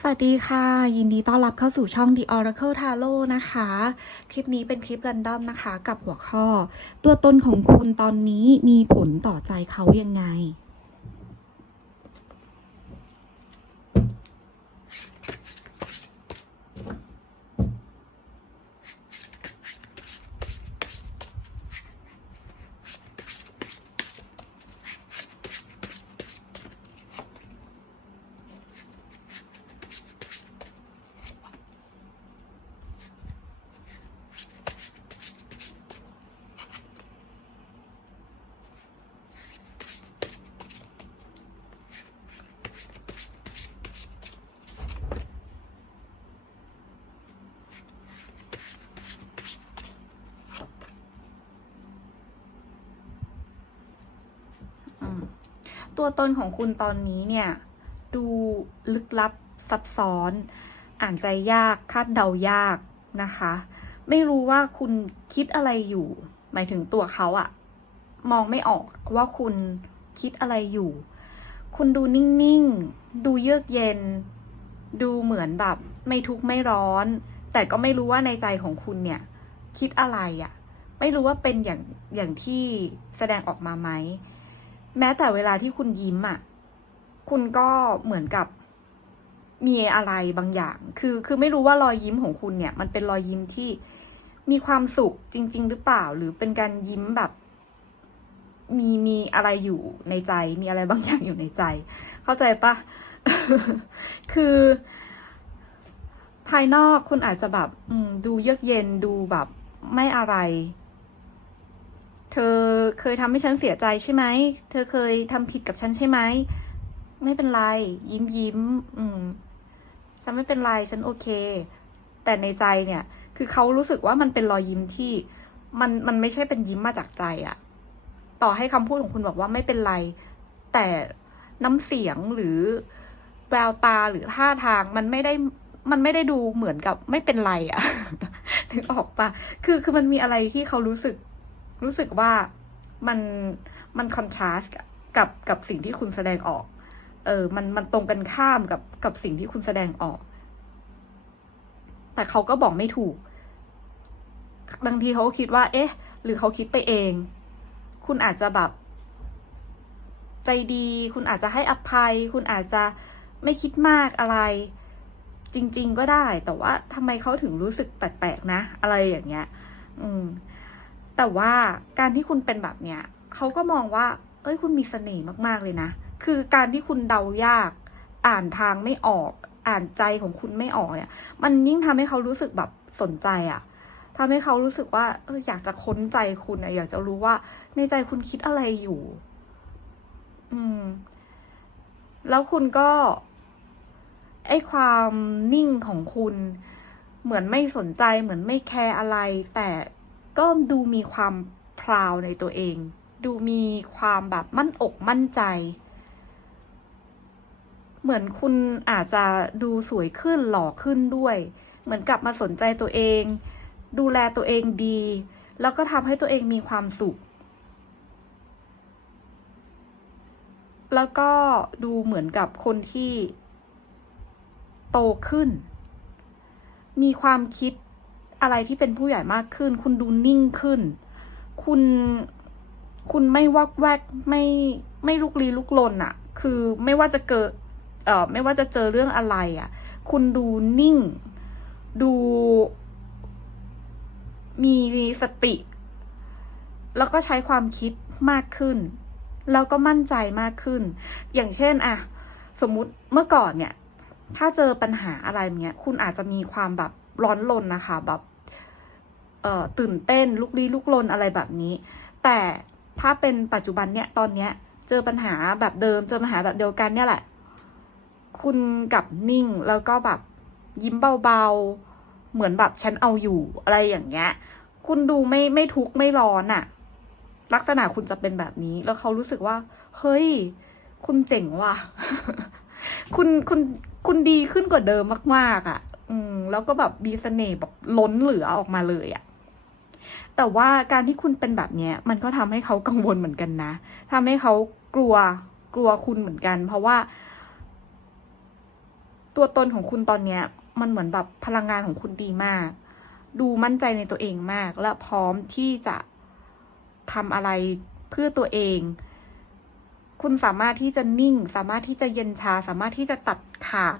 สวัสดีค่ะ ยินดีต้อนรับเข้าสู่ช่อง The Oracle Tarot นะคะ คลิปนี้เป็นคลิปรันดอมนะคะ กับหัวข้อ ตัวตนของคุณตอนนี้มีผลต่อใจเขายังไง ตัวตนของคุณตอนนี้เนี่ย ดูลึกลับซับซ้อน อ่านใจยากคาดเดายากนะคะ ไม่รู้ว่าคุณคิดอะไรอยู่ หมายถึงตัวเขาอะมองไม่ออกว่าคุณคิดอะไรอยู่ คุณดูนิ่งๆ ดูเยือกเย็น ดูเหมือนแบบไม่ทุกข์ไม่ร้อน แต่ก็ไม่รู้ว่าในใจของคุณเนี่ย คิดอะไรอะไม่รู้ว่าเป็นอย่างอย่างที่แสดงออกมาไหม แม้แต่เวลาที่คุณยิ้มอะ คุณก็เหมือนกับมีอะไรบางอย่าง คือ คือไม่รู้ว่ารอยยิ้มของคุณเนี่ย มันเป็นรอยยิ้มที่มีความสุขจริง ๆ หรือเปล่า หรือเป็นการยิ้มแบบ มีมีอะไรอยู่ในใจ มีอะไรบางอย่างอยู่ในใจ เข้าใจปะ คือ ภายนอกคุณอาจจะแบบดูเยือกเย็น ดูแบบไม่อะไร ธอเคยทำให้ฉันเสียใจใช่ไหม เธอเคยทำผิดกับฉันใช่ไหม ไม่เป็นไร ยิ้มยิ้ม อืม ฉันไม่เป็นไร ฉันโอเค แต่ในใจเนี่ย คือเขารู้สึกว่ามันเป็นรอยยิ้มที่ มัน มันไม่ใช่เป็นยิ้มมาจากใจอะต่อให้คำพูดของคุณบอกว่าไม่เป็นไร แต่น้ำเสียงหรือแววตาหรือท่าทางมันไม่ได้ มันไม่ได้ดูเหมือนกับไม่เป็นไรอะนึกออกปะคือ คือมันมีอะไรที่เขารู้สึก รู้สึกว่ามันมันคอนทราสต์กับกับสิ่งที่คุณแสดงออก เออ มันมันตรงกันข้ามกับกับสิ่งที่คุณแสดงออก แต่เขาก็บอกไม่ถูก บางทีเขาก็คิดว่า เอ๊ะ หรือเขาคิดไปเอง คุณอาจจะแบบ ใจดี คุณอาจจะให้อภัย คุณอาจจะไม่คิดมากอะไร จริง ๆ ก็ได้ แต่ว่าทำไมเขาถึงรู้สึกแปลกๆนะ อะไรอย่างเงี้ย อืม แต่ว่าการที่คุณเป็นแบบเนี้ยเขาก็มองว่า เอ้ยคุณมีเสน่ห์มากๆเลยนะ คือการที่คุณเดายาก อ่านทางไม่ออก อ่านใจของคุณไม่ออกเนี่ย มันยิ่งทำให้เขารู้สึกแบบสนใจอะทำให้เขารู้สึกว่าเอออยากจะค้นใจคุณอะอยากจะรู้ว่า ในใจคุณคิดอะไรอยู่ อืม แล้วคุณก็ ไอความนิ่งของคุณ เหมือนไม่สนใจเหมือนไม่แคร์อะไร แต่ ก็ดูมีความพราวในตัวเอง ดูมีความแบบมั่นอกมั่นใจ เหมือนคุณอาจจะดูสวยขึ้นหล่อขึ้นด้วย เหมือนกลับมาสนใจตัวเอง ดูแลตัวเองดี แล้วก็ทำให้ตัวเองมีความสุข แล้วก็ดูเหมือนกับคนที่โตขึ้น มีความคิด อะไรที่เป็นผู้ใหญ่มากขึ้น คุณดูนิ่งขึ้น คุณคุณไม่วักแวกไม่ไม่ลุกลี้ลุกลนอะคือไม่ว่าจะเกิดเอ่อไม่ว่าจะเจอเรื่องอะไรอะคุณดูนิ่ง ดูมีสติ แล้วก็ใช้ความคิดมากขึ้น แล้วก็มั่นใจมากขึ้น อย่างเช่นอะสมมุติเมื่อก่อนเนี่ย ถ้าเจอปัญหาอะไรเนี้ย คุณอาจจะมีความแบบร้อนรนนะคะ แบบ ตื่นเต้นลุกลี้ลุกลนอะไรแบบนี้ แต่ถ้าเป็นปัจจุบันเนี่ยตอนเนี้ยเจอปัญหาแบบเดิมเจอปัญหาแบบเดียวกันเนี่ยแหละ คุณกลับนิ่งแล้วก็แบบยิ้มเบาๆ เหมือนแบบฉันเอาอยู่อะไรอย่างเงี้ย คุณดูไม่ไม่ทุกข์ไม่ร้อนอะลักษณะคุณจะเป็นแบบนี้ แล้วเขารู้สึกว่า เฮ้ย คุณเจ๋งว่ะ คุณคุณคุณดีขึ้นกว่าเดิมมาก ๆอะ่ะ อืม แล้วก็แบบมีเสน่ห์แบบล้นเหลือออกมาเลยอะ่ะ แต่ว่าการที่คุณเป็นแบบเนี้ยมันก็ทำให้เขากังวลเหมือนกันนะทำให้เขากลัวกลัวคุณเหมือนกัน เพราะว่า ตัวตนของคุณตอนเนี้ย มันเหมือนแบบพลังงานของคุณดีมาก ดูมั่นใจในตัวเองมาก และพร้อมที่จะทำอะไรเพื่อตัวเอง คุณสามารถที่จะนิ่ง สามารถที่จะเย็นชา สามารถที่จะตัดขาด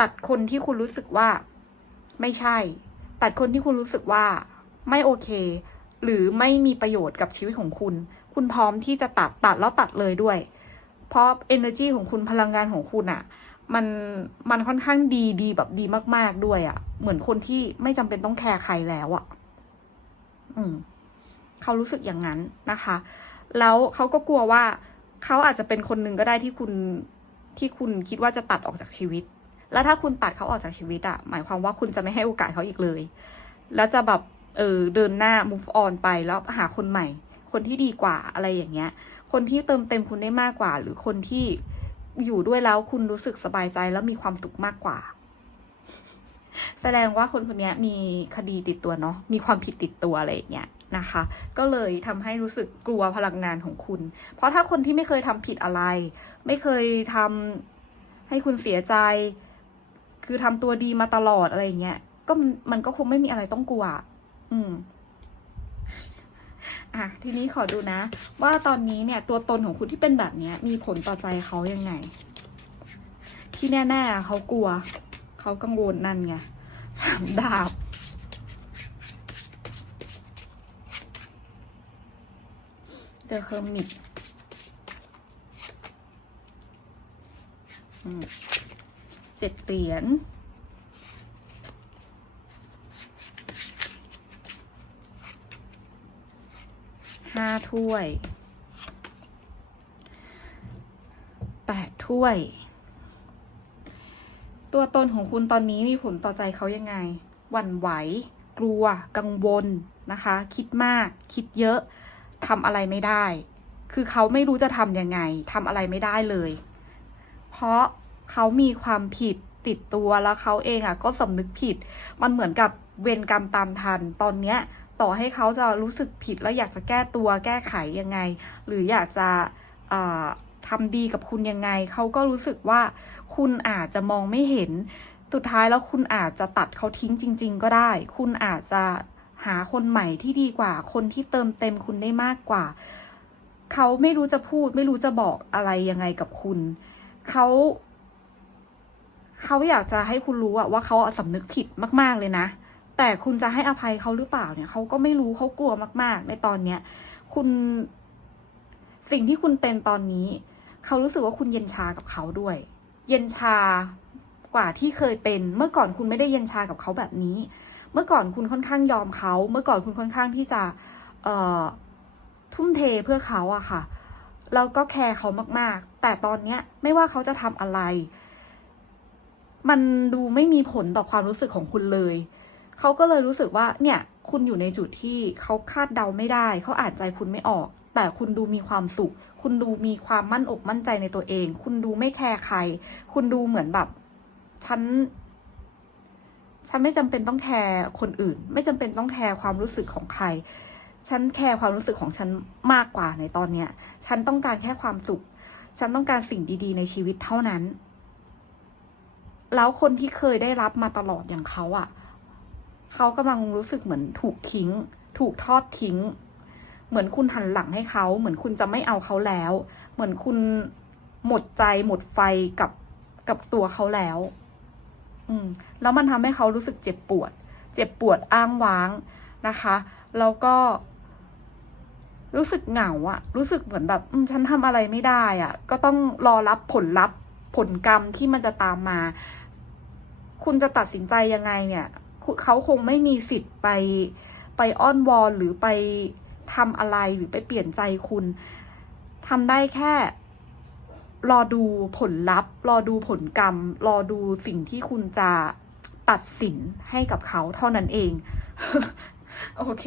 ตัดคนที่คุณรู้สึกว่า ไม่ใช่ ตัดคนที่คุณรู้สึกว่า ไม่โอเค หรือไม่มีประโยชน์กับชีวิตของคุณ คุณพร้อมที่จะตัดตัดแล้วตัดเลยด้วย เพราะ energy ของคุณพลังงานของคุณอะมันมันค่อนข้างดีดีแบบดีมาก ๆด้วยอะเหมือนคนที่ไม่จำเป็นต้องแคร์ใครแล้วอะอืมเขารู้สึกอย่างนั้นนะคะ แล้วเขาก็กลัวว่าเขาอาจจะเป็นคนหนึ่งก็ได้ที่คุณที่คุณคิดว่าจะตัดออกจากชีวิต แล้วถ้าคุณตัดเขาออกจากชีวิตอะหมายความว่าคุณจะไม่ให้โอกาสเขาอีกเลย แล้วจะแบบ เออเดินหน้า move on ไปแล้วหาคนใหม่ คนที่ดีกว่าอะไรอย่างเงี้ย คนที่เติมเต็มคุณได้มากกว่า หรือคนที่อยู่ด้วยแล้วคุณรู้สึกสบายใจแล้วมีความสุขมากกว่า แสดงว่าคนคนนี้มีคดีติดตัวเนาะมีความผิดติดตัวอะไรอย่างเงี้ยนะคะ ก็เลยทำให้รู้สึกกลัวพลังงานของคุณ เพราะถ้าคนที่ไม่เคยทำผิดอะไร ไม่เคยทำให้คุณเสียใจ คือทำตัวดีมาตลอดอะไรอย่างเงี้ยก็มันก็คงไม่มีอะไรต้องกลัว อืมอะทีนี้ขอดูนะ ว่าตอนนี้เนี่ย ตัวตนของคุณที่เป็นแบบเนี้ยมีผลต่อใจเขายังไง ที่แน่ๆเขากลัว เขากังวลนั่นไงสามดาบ The Hermit อืมเจ็ดเหรียญ ห้าถ้วยแปดถ้วย ตัวตนของคุณตอนนี้มีผลต่อใจเขายังไง หวั่นไหว กลัว กังวลนะคะ คิดมาก คิดเยอะทำอะไรไม่ได้ คือเขาไม่รู้จะทำยังไงทำอะไรไม่ได้เลย เพราะเขามีความผิดติดตัวแล้วเขาเองอะก็สำนึกผิด มันเหมือนกับเวรกรรมตามทัน ตอนเนี้ย ต่อให้เขาจะรู้สึกผิดแล้วอยากจะแก้ตัวแก้ไขยังไง หรืออยากจะทำดีกับคุณยังไง เขาก็รู้สึกว่าคุณอาจจะมองไม่เห็น สุดท้ายแล้วคุณอาจจะตัดเขาทิ้งจริง ๆ ก็ได้ คุณอาจจะหาคนใหม่ที่ดีกว่า คนที่เติมเต็มคุณได้มากกว่า เขาไม่รู้จะพูด ไม่รู้จะบอกอะไรยังไงกับคุณ เขาเขาอยากจะให้คุณรู้อะว่าเขาสำนึกผิดมาก ๆ เลยนะ แต่คุณจะให้อภัยเขาหรือเปล่าเนี่ยเขาก็ไม่รู้เขากลัวมาก ๆ ในตอนเนี้ย คุณสิ่งที่คุณเป็นตอนนี้ เขารู้สึกว่าคุณเย็นชากับเขาด้วย เย็นชากว่าที่เคยเป็น เมื่อก่อนคุณไม่ได้เย็นชากับเขาแบบนี้ เมื่อก่อนคุณค่อนข้างยอมเขา เมื่อก่อนคุณค่อนข้างที่จะเอ่อทุ่มเทเพื่อเขาอะค่ะแล้วก็แคร์เขามาก ๆ แต่ตอนเนี้ยไม่ว่าเขาจะทำอะไร มันดูไม่มีผลต่อความรู้สึกของคุณเลย เขาก็เลยรู้สึกว่าเนี่ยคุณอยู่ในจุดที่เขาคาดเดาไม่ได้ เขาอ่านใจคุณไม่ออก แต่คุณดูมีความสุข คุณดูมีความมั่นอกมั่นใจในตัวเอง คุณดูไม่แคร์ใคร คุณดูเหมือนแบบฉันฉันไม่จำเป็นต้องแคร์คนอื่น ไม่จำเป็นต้องแคร์ความรู้สึกของใคร ฉันแคร์ความรู้สึกของฉันมากกว่าในตอนเนี้ย ฉันต้องการแค่ความสุข ฉันต้องการสิ่งดี ๆ ในชีวิตเท่านั้น แล้วคนที่เคยได้รับมาตลอดอย่างเขาอะ่ะ เขากำลังรู้สึกเหมือนถูกทิ้ง ถูกทอดทิ้ง เหมือนคุณหันหลังให้เขา เหมือนคุณจะไม่เอาเขาแล้ว เหมือนคุณหมดใจหมดไฟกับกับตัวเขาแล้ว อืม แล้วมันทำให้เขารู้สึกเจ็บปวด เจ็บปวดอ้างว้างนะคะ แล้วก็ รู้สึกเหงาอะรู้สึกเหมือนแบบฉันทำอะไรไม่ได้อะก็ต้องรอรับผลลัพธ์ผลกรรมที่มันจะตามมา คุณจะตัดสินใจยังไงเนี่ย เขาคงไม่มีสิทธิ์ไปไปอ้อนวอนหรือไปทำอะไรหรือไปเปลี่ยนใจคุณทำได้แค่ รอดูผลลัพธ์ รอดูผลกรรม รอดูสิ่งที่คุณจะตัดสินให้กับเขาเท่านั้นเอง โอเค